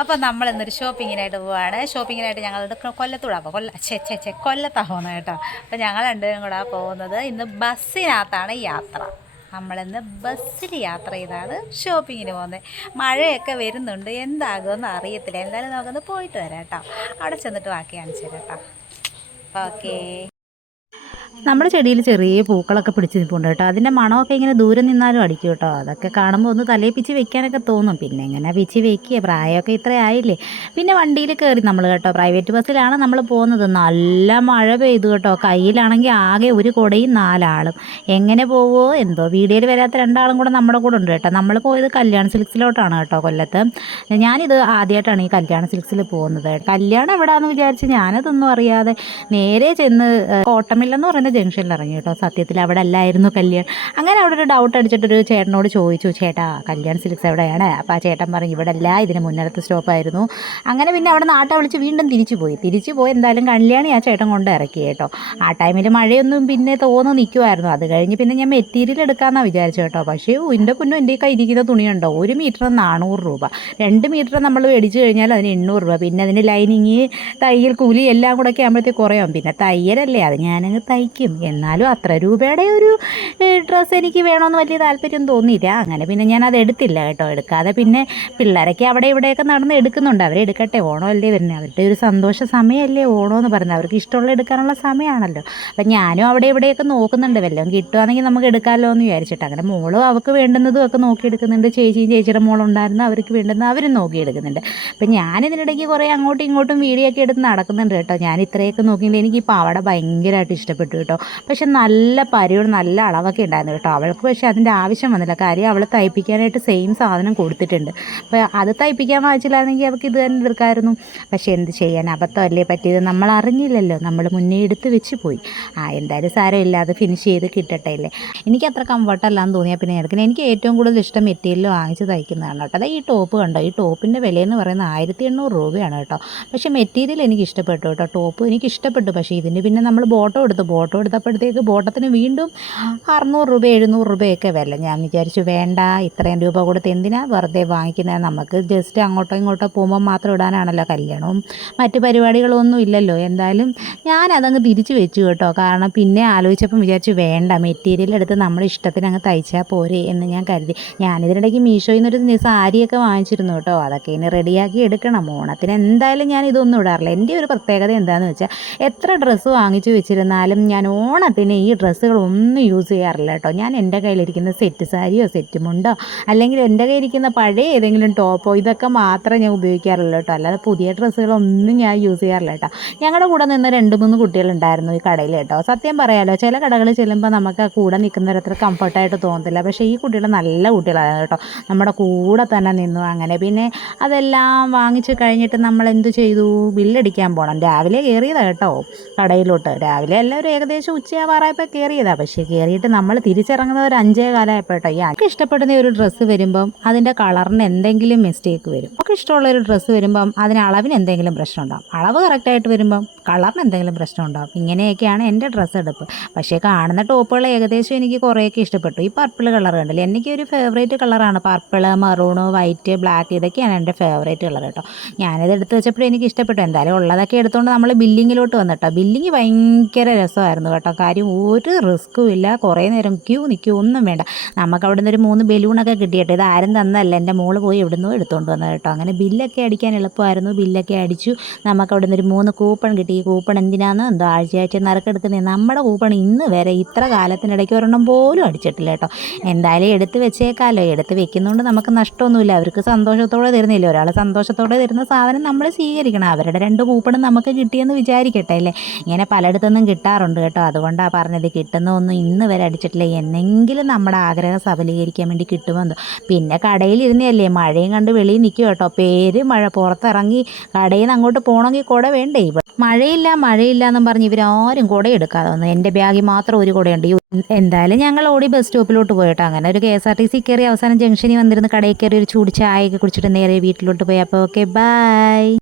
അപ്പോൾ നമ്മൾ ഇന്നൊരു ഷോപ്പിങ്ങിനായിട്ട് പോവുകയാണ്. ഷോപ്പിങ്ങിനായിട്ട് ഞങ്ങളുടെ കൊല്ലത്തൂടെ അപ്പോൾ കൊല്ലത്താണ് പോകുന്നത് കേട്ടോ. അപ്പോൾ ഞങ്ങൾ രണ്ടുപേരും കൂടെ പോകുന്നത് ഇന്ന് ബസ്സിനകത്താണ് യാത്ര. നമ്മളിന്ന് ബസ്സിൽ യാത്ര ചെയ്താണ് ഷോപ്പിങ്ങിന് പോകുന്നത്. മഴയൊക്കെ വരുന്നുണ്ട്, എന്താകുമെന്ന് അറിയത്തില്ല. എന്തായാലും നമുക്കൊന്ന് പോയിട്ട് വരാം കേട്ടോ. അവിടെ ചെന്നിട്ട് ബാക്കി കാണിച്ചു തരാം കേട്ടോ. ഓക്കേ. നമ്മുടെ ചെടിയിൽ ചെറിയ പൂക്കളൊക്കെ പിടിച്ച് നിൽപ്പുണ്ട് കേട്ടോ. അതിൻ്റെ മണമൊക്കെ ഇങ്ങനെ ദൂരെ നിന്നാലും അടിക്കും കേട്ടോ. അതൊക്കെ കാണുമ്പോൾ ഒന്ന് തലയിൽ പിച്ച് വെക്കാനൊക്കെ തോന്നും. പിന്നെ ഇങ്ങനെ പിച്ച് വെക്കുക, പ്രായമൊക്കെ ഇത്ര ആയില്ലേ. പിന്നെ വണ്ടിയിൽ കയറി നമ്മൾ കേട്ടോ. പ്രൈവറ്റ് ബസ്സിലാണ് നമ്മൾ പോകുന്നത്. നല്ല മഴ പെയ്തു കേട്ടോ. കയ്യിലാണെങ്കിൽ ആകെ ഒരു കുടയും 4 ആളും. എങ്ങനെ പോവുമോ എന്തോ. വീഡിയോയിൽ വരാത്ത 2 ആളും കൂടെ നമ്മുടെ കൂടെ ഉണ്ട് കേട്ടോ. നമ്മൾ പോയത് കല്യാൺ സിൽക്സിലോട്ടാണ് കേട്ടോ, കൊല്ലത്ത്. ഞാനിത് ആദ്യമായിട്ടാണ് ഈ കല്യാൺ സിൽക്സിൽ പോകുന്നത്. കല്യാണം എവിടെയാണെന്ന് വിചാരിച്ച് ഞാനതൊന്നും അറിയാതെ നേരെ ചെന്ന് കോട്ടമില്ലെന്ന് പറയുന്നത് ജംഗ്ഷനിൽ ഇറങ്ങി കേട്ടോ. സത്യത്തിൽ അവിടെ അല്ലായിരുന്നു കല്യാൺ. അങ്ങനെ അവിടെ ഒരു ഡൗട്ട് അടിച്ചിട്ടൊരു ചേട്ടനോട് ചോദിച്ചു, ചേട്ടാ കല്യാൺ സിൽക്സ് എവിടെയാണ്? അപ്പോൾ ആ ചേട്ടൻ പറഞ്ഞു ഇവിടെ അല്ല, ഇതിന് മുന്നിലത്തെ സ്റ്റോപ്പായിരുന്നു. അങ്ങനെ പിന്നെ അവിടെ നാട്ട വിളിച്ച് വീണ്ടും തിരിച്ചു പോയി എന്തായാലും കല്യാണി ആ ചേട്ടൻ കൊണ്ട് ഇറക്കി കേട്ടോ. ആ ടൈമിൽ മഴയൊന്നും പിന്നെ തോന്നു നിൽക്കുമായിരുന്നു. അത് കഴിഞ്ഞ് പിന്നെ ഞാൻ മെറ്റീരിയൽ എടുക്കാമെന്നാണ് വിചാരിച്ചു കേട്ടോ. പക്ഷേ എൻ്റെ പൊന്നും, എൻ്റെ കയ്യിൽ ഇരിക്കുന്ന തുണിയുണ്ടോ, 1 മീറ്ററിന് 400 രൂപ, 2 മീറ്റർ നമ്മൾ മേടിച്ച് കഴിഞ്ഞാൽ അതിന് 800 രൂപ. പിന്നെ അതിന് ലൈനിങ്, തയ്യൽ കൂലി എല്ലാം കൂടെ ഒക്കെ ആകുമ്പോഴത്തേക്ക് കുറയും. പിന്നെ തയ്യലല്ലേ, അത് ഞാനങ്ങ് തയ്ക്കും. എന്നാലും അത്ര രൂപയുടെ ഒരു ഡ്രസ്സ് എനിക്ക് വേണമെന്ന് വലിയ താല്പര്യം തോന്നിയില്ല. അങ്ങനെ പിന്നെ ഞാൻ അത് എടുത്തില്ല കേട്ടോ. എടുക്കാതെ പിന്നെ പിള്ളേരൊക്കെ അവിടെ ഇവിടെയൊക്കെ നടന്ന് എടുക്കുന്നുണ്ട്. അവരെടുക്കട്ടെ, ഓണമല്ലേ വരുന്നത്, അവരുടെ ഒരു സന്തോഷ സമയമല്ലേ ഓണമെന്ന് പറയുന്നത്. അവർക്ക് ഇഷ്ടമുള്ള എടുക്കാനുള്ള സമയമാണല്ലോ. അപ്പം ഞാനും അവിടെ ഇവിടെയൊക്കെ നോക്കുന്നുണ്ട്, വല്ലതും കിട്ടുകയാണെങ്കിൽ നമുക്ക് എടുക്കാമല്ലോ എന്ന് വിചാരിച്ചിട്ട്. അങ്ങനെ മോളും അവൾക്ക് വേണ്ടുന്നതും ഒക്കെ നോക്കിയെടുക്കുന്നുണ്ട്. ചേച്ചിയുടെ മോളുണ്ടായിരുന്നു, അവർക്ക് വേണ്ടുന്നത് അവരും നോക്കിയെടുക്കുന്നുണ്ട്. അപ്പം ഞാനിതിനിടയ്ക്ക് കുറേ അങ്ങോട്ടും ഇങ്ങോട്ടും വീഡിയോ ഒക്കെ എടുത്ത് നടക്കുന്നുണ്ട് കേട്ടോ. ഞാൻ ഇത്രയൊക്കെ നോക്കിയിട്ട് എനിക്ക് ഈ പാവാട ഭയങ്കരമായിട്ട് ഇഷ്ടപ്പെട്ടു കേട്ടോ. പക്ഷെ നല്ല പരിവും നല്ല അളവൊക്കെ ഉണ്ടായിരുന്നു കേട്ടോ. അവൾക്ക് പക്ഷേ അതിൻ്റെ ആവശ്യം വന്നില്ല. കാര്യം അവൾ തയ്പ്പിക്കാനായിട്ട് സെയിം സാധനം കൊടുത്തിട്ടുണ്ട്. അപ്പോൾ അത് തയ്പ്പിക്കാൻ വാങ്ങിച്ചില്ലായിരുന്നെങ്കിൽ അവൾക്ക് ഇത് തന്നെ എടുക്കാമായിരുന്നു. പക്ഷേ എന്ത് ചെയ്യാൻ, അബദ്ധമല്ലേ പറ്റിയത്, നമ്മൾ അറിഞ്ഞില്ലല്ലോ, നമ്മൾ മുന്നേ എടുത്ത് വെച്ച് പോയി. എന്തായാലും സാരമില്ല, അത് ഫിനിഷ് ചെയ്ത് കിട്ടട്ടെ അല്ലേ. എനിക്ക് അത്ര കംഫർട്ടല്ലാന്ന് തോന്നിയാൽ പിന്നെ എടുക്കുന്നത്. എനിക്ക് ഏറ്റവും കൂടുതൽ ഇഷ്ടം മെറ്റീരിയൽ വാങ്ങിച്ച് തയ്ക്കുന്നതാണ് കേട്ടോ. അതായത് ഈ ടോപ്പ് കണ്ടോ, ഈ ടോപ്പിൻ്റെ വിലയെന്ന് പറയുന്നത് 1800 രൂപയാണ് കേട്ടോ. പക്ഷേ മെറ്റീരിയൽ എനിക്ക് ഇഷ്ടപ്പെട്ടു കേട്ടോ. ടോപ്പ് എനിക്ക് ഇഷ്ടപ്പെട്ടു. പക്ഷേ ഇതിന് പിന്നെ നമ്മൾ ബോട്ടം എടുത്തപ്പോഴത്തേക്ക് ബോട്ടത്തിന് വീണ്ടും 600 രൂപ 700 രൂപയൊക്കെ വില. ഞാൻ വിചാരിച്ചു വേണ്ട, ഇത്രയും രൂപ കൊടുത്ത് എന്തിനാ വെറുതെ വാങ്ങിക്കുന്നത്. നമുക്ക് ജസ്റ്റ് അങ്ങോട്ടോ ഇങ്ങോട്ടോ പോകുമ്പോൾ മാത്രം ഇടാനാണല്ലോ, കല്യാണവും മറ്റു പരിപാടികളൊന്നും ഇല്ലല്ലോ. എന്തായാലും ഞാനതങ്ങ് തിരിച്ചു വെച്ചു കേട്ടോ. കാരണം പിന്നെ ആലോചിച്ചപ്പം വിചാരിച്ചു വേണ്ട, മെറ്റീരിയൽ എടുത്ത് നമ്മുടെ ഇഷ്ടത്തിന് അങ്ങ് തയ്ച്ചാൽ പോരെ എന്ന് ഞാൻ കരുതി. ഞാനിതിനിടയ്ക്ക് മീഷോയിൽ നിന്നൊരു സാരിയൊക്കെ വാങ്ങിച്ചിരുന്നു കേട്ടോ. അതൊക്കെ ഇനി റെഡിയാക്കി എടുക്കണം. ഓണത്തിന് എന്തായാലും ഞാൻ ഇതൊന്നും ഇടാറില്ല. എൻ്റെ ഒരു പ്രത്യേകത എന്താണെന്ന് വെച്ചാൽ എത്ര ഡ്രസ്സ് വാങ്ങിച്ചു വെച്ചിരുന്നാലും ഞാൻ ഓണത്തിന് ഈ ഡ്രസ്സുകളൊന്നും യൂസ് ചെയ്യാറില്ല കേട്ടോ. ഞാൻ എൻ്റെ കയ്യിലിരിക്കുന്ന സെറ്റ് സാരിയോ സെറ്റ് മുണ്ടോ അല്ലെങ്കിൽ എൻ്റെ കയ്യിലിരിക്കുന്ന പഴയ ഏതെങ്കിലും ടോപ്പോ ഇതൊക്കെ മാത്രമേ ഞാൻ ഉപയോഗിക്കാറുള്ളൂ കേട്ടോ. അല്ലാതെ പുതിയ ഡ്രസ്സുകളൊന്നും ഞാൻ യൂസ് ചെയ്യാറില്ല കേട്ടോ. ഞങ്ങളുടെ കൂടെ നിന്ന് 2-3 കുട്ടികളുണ്ടായിരുന്നു ഈ കടയിൽ കേട്ടോ. സത്യം പറയാലോ, ചില കടകളിൽ ചെല്ലുമ്പോൾ നമുക്ക് ആ കൂടെ നിൽക്കുന്നവരത്ര കംഫർട്ടായിട്ട് തോന്നത്തില്ല. പക്ഷേ ഈ കുട്ടികൾ നല്ല കുട്ടികളായിരുന്നു കേട്ടോ. നമ്മുടെ കൂടെ തന്നെ നിന്നു. അങ്ങനെ പിന്നെ അതെല്ലാം വാങ്ങിച്ച് കഴിഞ്ഞിട്ട് നമ്മൾ എന്ത് ചെയ്തു, ബില്ലടിക്കാൻ പോകണം. രാവിലെ കയറിയതാണ് കേട്ടോ കടയിലോട്ട്. രാവിലെ എല്ലാവരും ഏകദേശം ഉച്ചയാവാറായപ്പോൾ കയറിയതാണ്. പക്ഷേ കയറിയിട്ട് നമ്മൾ തിരിച്ചിറങ്ങുന്നത് ഒരു 5:15 കേട്ടോ. എനിക്ക് ഇഷ്ടപ്പെടുന്ന ഒരു ഡ്രസ്സ് വരുമ്പം അതിൻ്റെ കളറിന് എന്തെങ്കിലും മിസ്റ്റേക്ക് വരും. നമുക്ക് ഇഷ്ടമുള്ളൊരു ഡ്രസ്സ് വരുമ്പം അതിന് അളവിന് എന്തെങ്കിലും പ്രശ്നം ഉണ്ടാകും. അളവ് കറക്റ്റായിട്ട് വരുമ്പം കളറിന് എന്തെങ്കിലും പ്രശ്നം ഉണ്ടാകും. ഇങ്ങനെയൊക്കെയാണ് എൻ്റെ ഡ്രസ്സ് എടുപ്പ്. പക്ഷേ കാണുന്ന ടോപ്പുകൾ ഏകദേശം എനിക്ക് കുറേയൊക്കെ ഇഷ്ടപ്പെട്ടു. ഈ പർപ്പിൾ കളർ കണ്ടില്ലേ, എനിക്കൊരു ഫേവറേറ്റ് കളറാണ്. പർപ്പിൾ, മറൂണ്, വൈറ്റ്, ബ്ലാക്ക്, ഇതൊക്കെയാണ് എൻ്റെ ഫേവറേറ്റ് കളർ കേട്ടോ. ഞാനിത് എടുത്ത് വെച്ചപ്പോഴും എനിക്ക് ഇഷ്ടപ്പെട്ടു. എന്തായാലും ഉള്ളതൊക്കെ എടുത്തുകൊണ്ട് നമ്മൾ ബില്ലിങ്ങിലോട്ട് വന്നിട്ടോ. ബില്ലിങ് ഭയങ്കര രസമായിരുന്നു കേട്ടോ. കാര്യം ഒരു റിസ്ക്കും ഇല്ല. കുറേ നേരം ക്യൂ നിൽക്കും, ഒന്നും വേണ്ട. നമുക്ക് അവിടെ നിന്ന് ഒരു 3 ബലൂണൊക്കെ കിട്ടിയിട്ട് ഇത് ആരും തന്നല്ല, എൻ്റെ മോള് പോയി എവിടുന്നോ എടുത്തുകൊണ്ട് വന്നത് കേട്ടോ. അങ്ങനെ ബില്ലൊക്കെ അടിക്കാൻ എളുപ്പമായിരുന്നു. ബില്ലൊക്കെ അടിച്ചു. നമുക്ക് അവിടെ നിന്ന് ഒരു 3 കൂപ്പൺ കിട്ടി. ഈ കൂപ്പൺ എന്തിനാണെന്ന് എന്തോ ആഴ്ച നറുക്കെടുക്കുന്നത്. നമ്മുടെ കൂപ്പൺ ഇന്ന് വരെ ഇത്ര കാലത്തിനിടയ്ക്ക് ഒരെണ്ണം പോലും അടിച്ചിട്ടില്ല കേട്ടോ. എന്തായാലും എടുത്ത് വെച്ചേക്കാമല്ലോ. എടുത്ത് വെക്കുന്നതുകൊണ്ട് നമുക്ക് നഷ്ടമൊന്നുമില്ല. അവർക്ക് സന്തോഷത്തോടെ തരുന്നില്ല. ഒരാൾ സന്തോഷത്തോടെ തരുന്ന സാധനം നമ്മൾ സ്വീകരിക്കണം. അവരുടെ 2 കൂപ്പണും നമുക്ക് കിട്ടിയെന്ന് വിചാരിക്കട്ടെ അല്ലേ. ഇങ്ങനെ പലയിടത്തൊന്നും കിട്ടാറുണ്ട് കേട്ടോ. അതുകൊണ്ടാണ് പറഞ്ഞത്, കിട്ടുന്നതൊന്നും ഇന്ന് വരെ അടിച്ചിട്ടില്ല. എന്നെങ്കിലും നമ്മുടെ ആഗ്രഹം സഫലീകരിക്കാൻ വേണ്ടി കിട്ടുമെന്നോ. പിന്നെ കടയിൽ ഇരുന്നല്ലേ, മഴയും കണ്ട് വെളിയിൽ നിൽക്കും കേട്ടോ. മഴ, പുറത്തിറങ്ങി കടയിൽ നിന്ന് അങ്ങോട്ട് പോകണമെങ്കിൽ കുട വേണ്ടേ. മഴയില്ല എന്നും പറഞ്ഞ് ഇവരാരും കുട എടുക്കാതെ വന്നു. എൻ്റെ ബാഗിൽ മാത്രം ഒരു കുടയുണ്ട്. എന്തായാലും ഞങ്ങൾ ഓടി ബസ് സ്റ്റോപ്പിലോട്ട് പോയിട്ടോ. അങ്ങനെ ഒരു KSRTC കയറി അവസാനം ജംഗ്ഷനിൽ വന്നിരുന്ന് കടയിൽ കയറി ഒരു ചൂട് ചായയൊക്കെ കുടിച്ചിട്ട് നേരെ വീട്ടിലോട്ട് പോയി. അപ്പോൾ ഓക്കെ, ബൈ.